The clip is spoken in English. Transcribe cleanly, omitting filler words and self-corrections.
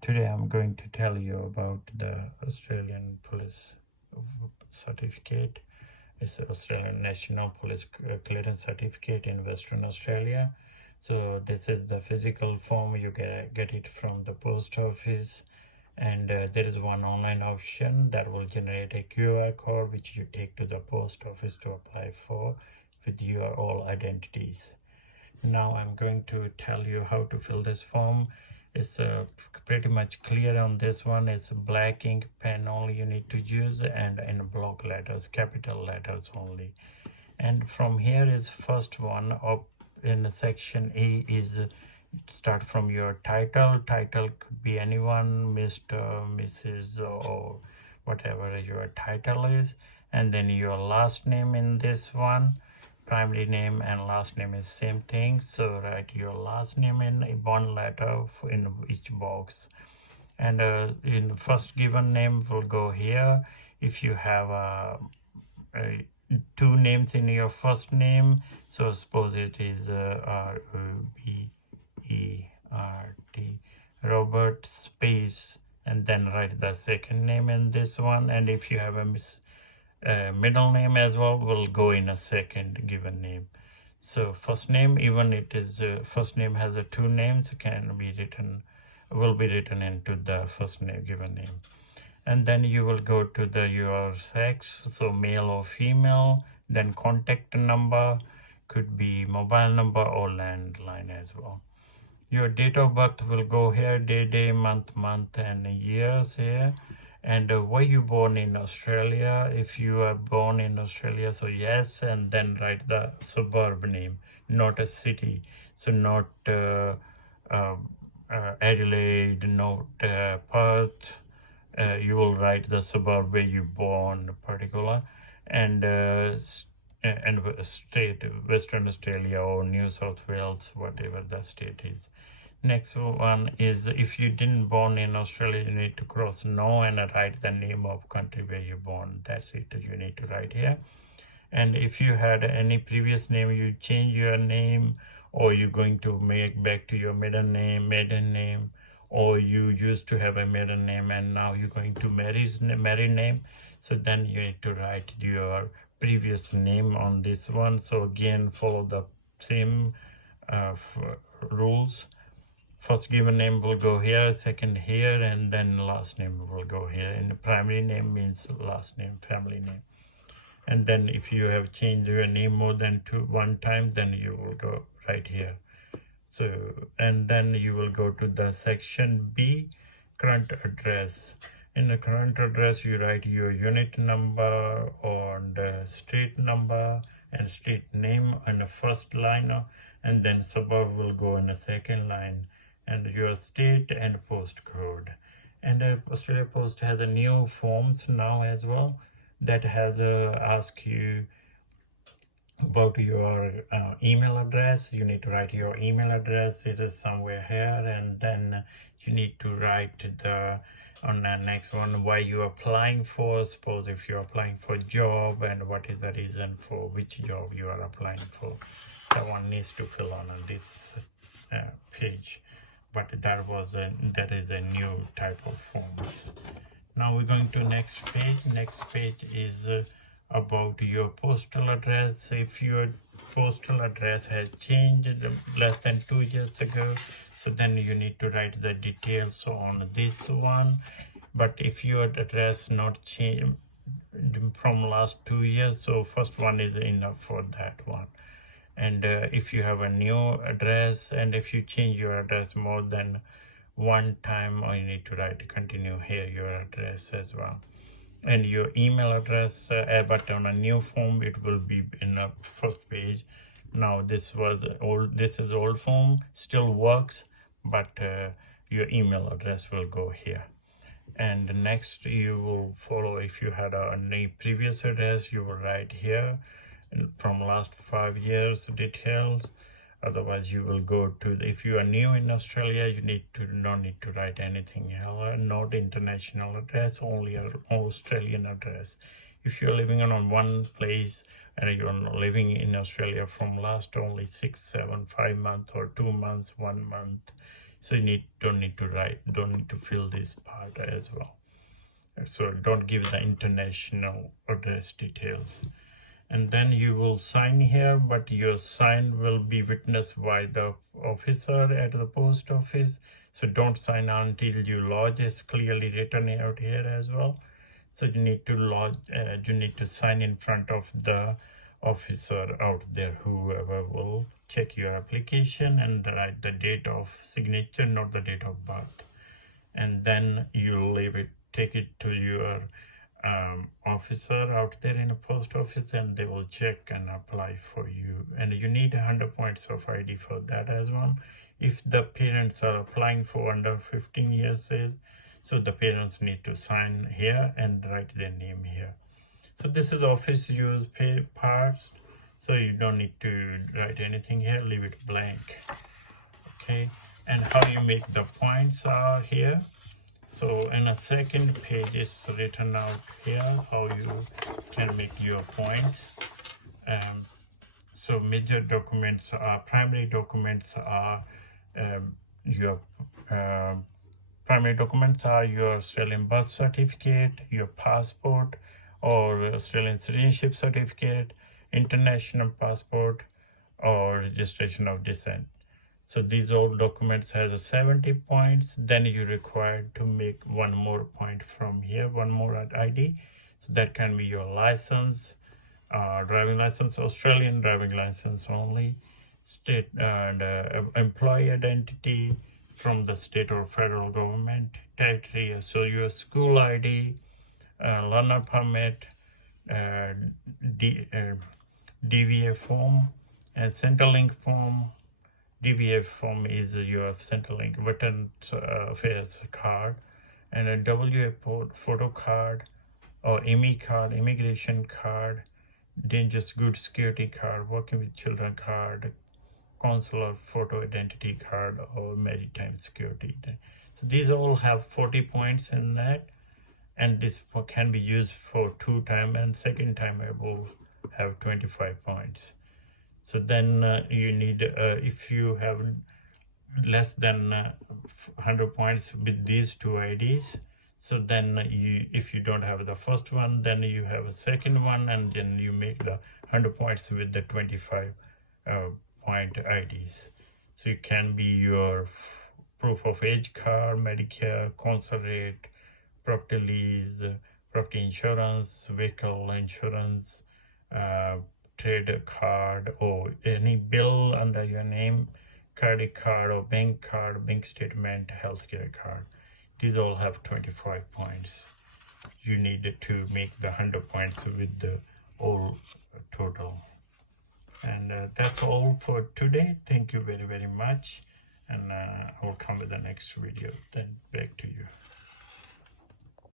Today I'm going to tell you about the Australian Police Certificate. It's Australian National Police Clearance Certificate in Western Australia. So this is the physical form. You get it from the post office, and there is one online option that will generate a QR code which you take to the post office to apply for with your all identities. Now I'm going to tell you how to fill this form. It's pretty much clear on this one. It's black ink pen only you need to use, and in block letters, capital letters only. And from here is first one up in section A is start from your title. Title could be anyone, Mr., Mrs., or whatever your title is. And then your last name in this one. Primary name and last name is same thing, so write your last name in one letter in each box. And in first given name will go here. If you have two names in your first name, so suppose it is R-O-B-E-R-T, Robert space, and then write the second name in this one. And if you have a middle name as well, will go in a second given name. So first name, even it is first name has a two names, will be written into the first name given name. And then you will go to your sex, so male or female, then contact number, could be mobile number or landline as well. Your date of birth will go here, day, month, and years here. And were you born in Australia? If you are born in Australia, so yes, and then write the suburb name, not a city. So not Adelaide, not Perth. You will write the suburb where you born, particular, and state, Western Australia or New South Wales, whatever the state is. Next one is if you didn't born in Australia, you need to cross no and write the name of country where you born. That's it, you need to write here. And if you had any previous name, you change your name, or you're going to make back to your maiden name, or you used to have a maiden name and now you're going to marry name. So then you need to write your previous name on this one. So again, follow the same rules. First given name will go here, second here, and then last name will go here. And primary name means last name, family name. And then if you have changed your name more than one time, then you will go right here. So, and then you will go to the section B, current address. In the current address, you write your unit number or the street number and street name on the first line, and then suburb will go in the second line, and your state and postcode. And Australia Post has a new forms now as well that has ask you about your email address. You need to write your email address. It is somewhere here, and then you need to write on the next one why you're applying for. Suppose if you're applying for a job, and what is the reason for which job you are applying for. That one needs to fill on this page. But that is a new type of forms. Now we're going to next page. Next page is about your postal address. If your postal address has changed less than 2 years ago, so then you need to write the details on this one. But if your address not changed from last 2 years, so first one is enough for that one. And if you have a new address, and if you change your address more than one time, or you need to write continue here your address as well. And your email address, but on a new form, it will be in the first page. Now this is old form, still works, but your email address will go here. And next you will follow, if you had any previous address, you will write here from last 5 years details. Otherwise you will go to if you are new in Australia, you don't need to write anything else. Not international address, only an Australian address. If you're living on one place and you're living in Australia from last only 6, 7, 5 months or 2 months, 1 month, So you don't need to fill this part as well. So don't give the international address details. And then you will sign here, but your sign will be witnessed by the officer at the post office. So don't sign until you lodge. It's clearly written out here as well. So you need to lodge, you need to sign in front of the officer out there, whoever will check your application, and write the date of signature, not the date of birth. And then you leave it, take it to your officer out there in the post office, and they will check and apply for you. And you need 100 points of ID for that as well. If the parents are applying for under 15 years age, so the parents need to sign here and write their name here. So this is office use parts, so you don't need to write anything here, leave it blank. Okay, and how you make the points are here. So in a second page is written out here how you can make your points. So major documents are, primary documents are your Australian birth certificate, your passport or Australian citizenship certificate, international passport, or registration of descent. So these all documents has 70 points. Then you required to make one more point from here, one more ID. So that can be your license, driving license, Australian driving license only, state and employee identity from the state or federal government, territory. So your school ID, learner permit, DVA form, and Centrelink form. DVF form is your Centrelink Veterans Affairs card, and a WA photo card or IMI card, immigration card, dangerous goods security card, working with children card, consular photo identity card, or maritime security. So these all have 40 points in that, and this can be used for 2 times, and second time I will have 25 points. So then you need, if you have less than 100 points with these 2 IDs, so then if you don't have the first one, then you have a second one, and then you make the 100 points with the 25 point IDs. So it can be your proof of age card, Medicare, consulate, property lease, property insurance, vehicle insurance, trade card, or any bill under your name, credit card or bank statement, healthcare card. These all have 25 points. You need to make the 100 points with the all total. And that's all for today. Thank you very, very much. And I will come with the next video. Then back to you.